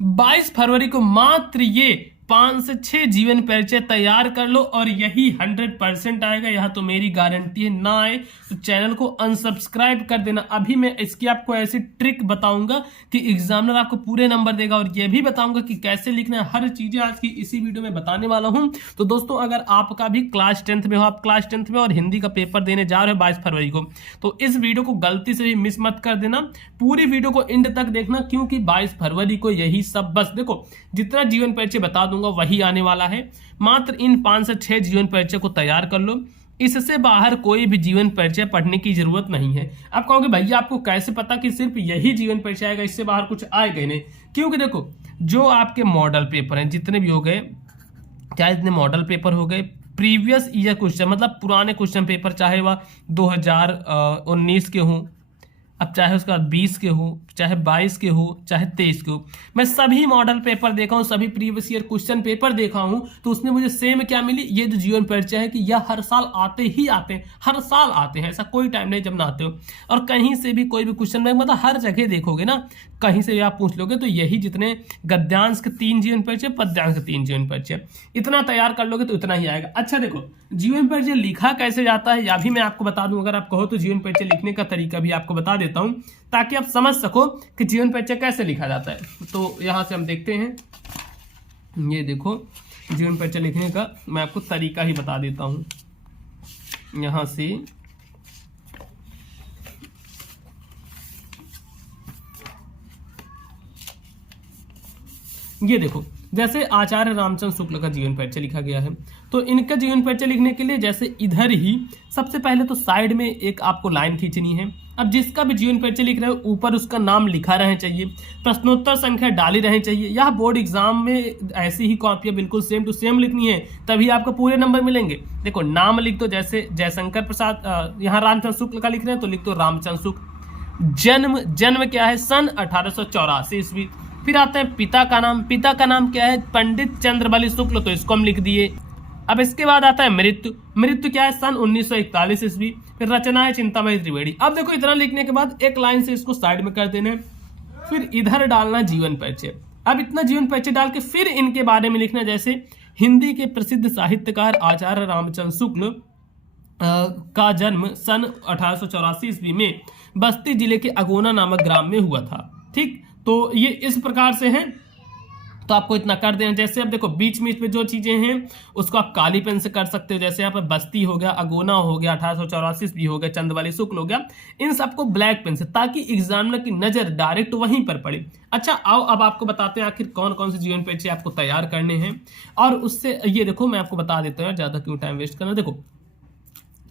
22 फरवरी को मात्र ये 5 से 6 जीवन परिचय तैयार कर लो और यही 100% आएगा। यह तो मेरी गारंटी है। ना आए तो चैनल को अनसब्सक्राइब कर देना। अभी मैं इसकी आपको ऐसी ट्रिक बताऊंगा कि एग्जामिनर आपको पूरे नंबर देगा और यह भी बताऊंगा कि कैसे लिखना है। हर चीजें आज की इसी वीडियो में बताने वाला हूं। तो दोस्तों, अगर आपका भी क्लास 10th में हो, आप क्लास 10th में और हिंदी का पेपर देने जा रहे हो 22 फरवरी को, तो इस वीडियो को गलती से भी मिस मत कर देना। पूरी वीडियो को एंड तक देखना, क्योंकि 22 फरवरी को यही सब, बस देखो जितना जीवन परिचय बता दूंगा वही आने वाला है। मात्र इन 5 से 6 जीवन परिचय को तैयार कर लो। इससे बाहर कोई भी जीवन परिचय पढ़ने की जरूरत नहीं है। आप कहोगे भैया आपको कैसे पता कि सिर्फ यही जीवन परिचय आएगा, इससे बाहर कुछ आएगा ही नहीं? क्योंकि देखो, जो आपके मॉडल पेपर हैं जितने भी हो गए, चाहे इतने मॉडल पेपर हो गए, प्रीवियस ईयर क्वेश्चन मतलब पुराने क्वेश्चन पेपर, चाहे वह 2019 के हों, अब चाहे उसका 20 के हो, चाहे 22 के हो, चाहे 23 के हो, मैं सभी मॉडल पेपर देखा हूं, सभी प्रीवियस ईयर क्वेश्चन पेपर देखा हूं। तो उसमें मुझे सेम क्या मिली, ये जो जीवन परिचय है कि यह हर साल आते ही आते हैं, हर साल आते हैं, ऐसा कोई टाइम नहीं जब ना आते हो। और कहीं से भी कोई भी क्वेश्चन बैंक मतलब हर जगह देखोगे ना, कहीं से भी आप पूछ लोगे तो यही जितने गद्यांश के 3 जीवन परिचय, पद्यांश के 3 जीवन परिचय, इतना तैयार कर लोगे तो इतना ही आएगा। अच्छा देखो, जीवन परिचय लिखा कैसे जाता है यह भी मैं आपको बता दूं। अगर आप कहो तो जीवन परिचय लिखने का तरीका भी आपको बता देता हूं, ताकि आप समझ सको कि जीवन परिचय कैसे लिखा जाता है। तो यहां से हम देखते हैं, ये देखो जीवन परिचय लिखने का मैं आपको तरीका ही बता देता हूं। यहां से ये देखो, जैसे आचार्य रामचंद्र शुक्ल का जीवन परिचय लिखा गया है, तो इनका जीवन परिचय लिखने के लिए जैसे इधर ही सबसे पहले तो साइड में एक आपको लाइन खींचनी है। अब जिसका भी जीवन परिचय लिख रहे हो ऊपर उसका नाम लिखा रहना चाहिए, प्रश्नोत्तर संख्या डाली रहनी चाहिए। यह बोर्ड एग्जाम में ऐसी ही कॉपियां बिल्कुल सेम टू सेम लिखनी है, तभी आपको पूरे नंबर मिलेंगे। देखो, नाम लिख दो, जैसे जयशंकर प्रसाद, यहाँ रामचंद्र शुक्ल का लिख रहे हैं तो लिख दो रामचंद्र शुक्ल। जन्म क्या है, सन 1884 ईस्वी। फिर आता है पिता का नाम, पिता का नाम क्या है, पंडित चंद्रबली शुक्ल, तो इसको हम लिख दिए। अब इसके बाद आता है मृत्यु क्या है, सन 1941 ईस्वी। फिर रचना है चिंतामणि त्रिवेदी। अब देखो, इतना लिखने के बाद एक लाइन से इसको साइड में कर देना, फिर इधर डालना जीवन परिचय। अब इतना जीवन परिचय डाल के फिर इनके बारे में लिखना, जैसे हिंदी के प्रसिद्ध साहित्यकार आचार्य रामचंद्र शुक्ल का जन्म सन 1884 ईस्वी में बस्ती जिले के अगोना नामक ग्राम में हुआ था। ठीक, तो ये इस प्रकार से है, तो आपको इतना कर देना। जैसे अब देखो, बीच में जो चीजें हैं उसको आप काली पेन से कर सकते हो, जैसे यहाँ पर बस्ती हो गया, अगोना हो गया, 1884 भी हो गया, चंद्रबली शुक्ल हो गया, इन सबको ब्लैक पेन से, ताकि एग्जामिनर की नजर डायरेक्ट वहीं पर पड़े। अच्छा आओ, अब आपको बताते हैं आखिर कौन कौन से जीवन परिचय आपको तैयार करने हैं। और उससे ये देखो, मैं आपको बता देता हूँ, ज्यादा क्यों टाइम वेस्ट करना। देखो,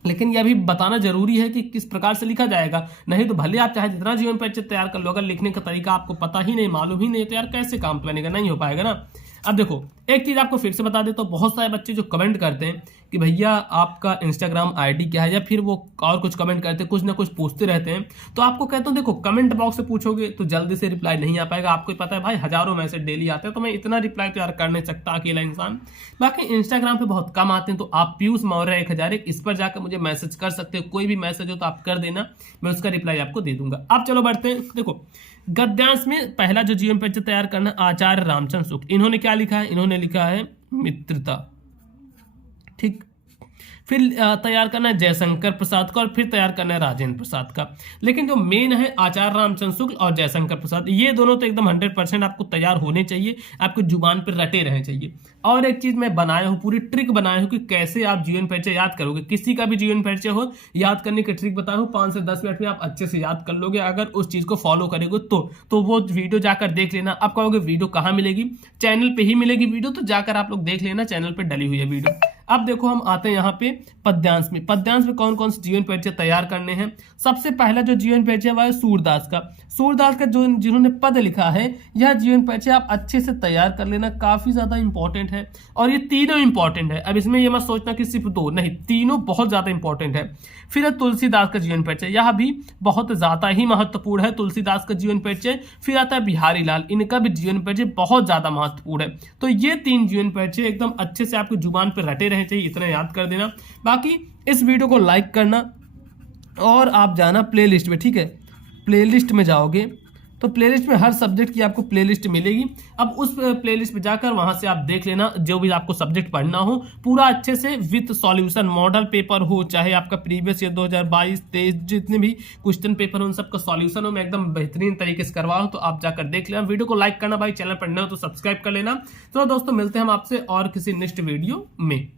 लेकिन यह भी बताना जरूरी है कि किस प्रकार से लिखा जाएगा, नहीं तो भले आप चाहे जितना जीवन परिचय तैयार कर लो, अगर लिखने का तरीका आपको पता ही नहीं, मालूम ही नहीं, तो यार कैसे काम बनेगा, नहीं हो पाएगा ना। अब देखो, एक चीज आपको फिर से बता देता हूँ, बहुत सारे बच्चे जो कमेंट करते हैं कि भैया आपका इंस्टाग्राम आईडी क्या है, या फिर वो और कुछ कमेंट करते हैं, कुछ ना कुछ पूछते रहते हैं, तो आपको कहता हूँ देखो, कमेंट बॉक्स से पूछोगे तो जल्दी से रिप्लाई नहीं आ पाएगा। आपको पता है भाई, हजारों मैसेज डेली आते हैं, तो मैं इतना रिप्लाई तो यार कर नहीं सकता अकेला इंसान। बाकी इंस्टाग्राम पे बहुत कम आते हैं, तो आप पीयूष मौर्य 1001 इस पर जाकर मुझे मैसेज कर सकते हो, कोई भी मैसेज हो तो आप कर देना, मैं उसका रिप्लाई आपको दे दूंगा। अब चलो बढ़ते हैं। देखो, गद्यांश में पहला जो जीवन परिचय तैयार करना, आचार्य रामचंद्र शुक्ल, इन्होंने क्या लिखा है, इन्होंने लिखा है मित्रता। ठीक, फिर तैयार करना है जयशंकर प्रसाद का, और फिर तैयार करना है राजेंद्र प्रसाद का। लेकिन जो मेन है आचार्य रामचंद्र शुक्ल और जयशंकर प्रसाद, ये दोनों तो एकदम 100% आपको तैयार होने चाहिए, आपको जुबान पर रटे रहने चाहिए। और एक चीज मैं बनाया हूँ, पूरी ट्रिक बनाया हूँ कि कैसे आप जीवन परिचय याद करोगे। किसी का भी जीवन परिचय हो, याद करने की ट्रिक बताया हूँ, 5 से 10 मिनट में आप अच्छे से याद कर लोगे, अगर उस चीज को फॉलो करोगे तो वो वीडियो जाकर देख लेना। आप कहोगे वीडियो कहाँ मिलेगी, चैनल पे ही मिलेगी वीडियो, तो जाकर आप लोग देख लेना, चैनल पे डली हुई है वीडियो। अब देखो, हम आते हैं यहाँ पे पद्यांश में। पद्यांश में कौन कौन से जीवन परिचय तैयार करने हैं। सबसे पहला जो जीवन परिचय है सूरदास का। सूरदास का जो जिन्होंने पद लिखा है, यह जीवन परिचय आप अच्छे से तैयार कर लेना, काफी ज्यादा इंपॉर्टेंट है। और ये तीनों इंपॉर्टेंट है, अब इसमें ये मत सोचना कि सिर्फ 2, नहीं, तीनों बहुत ज्यादा इंपॉर्टेंट है। फिर है तुलसीदास का जीवन परिचय, यह भी बहुत ज्यादा ही महत्वपूर्ण है, तुलसीदास का जीवन परिचय। फिर आता है बिहारी लाल, इनका भी जीवन परिचय बहुत ज्यादा महत्वपूर्ण है। तो ये 3 जीवन परिचय एकदम अच्छे से आपकी जुबान पर रटे रहने चाहिए, इतना याद कर देना। बाकी इस वीडियो को लाइक करना और आप जाना प्लेलिस्ट में, ठीक है, प्लेलिस्ट में जाओगे तो प्लेलिस्ट में हर सब्जेक्ट की आपको प्लेलिस्ट मिलेगी। अब उस प्लेलिस्ट पे जाकर वहां से आप देख लेना, जो भी आपको सब्जेक्ट पढ़ना हो पूरा अच्छे से विथ सॉल्यूशन, मॉडल पेपर हो चाहे आपका प्रीवियस ईयर 2022-23 जितने भी क्वेश्चन पेपर हो उन सबका सॉल्यूशन हो, मैं एकदम बेहतरीन तरीके से करवा रहा हूं। तो आप जाकर देख लेना, वीडियो को लाइक करना भाई, चैनल पर नए हो तो सब्सक्राइब कर लेना। तो दोस्तों मिलते हैं हम आपसे और किसी नेक्स्ट वीडियो में।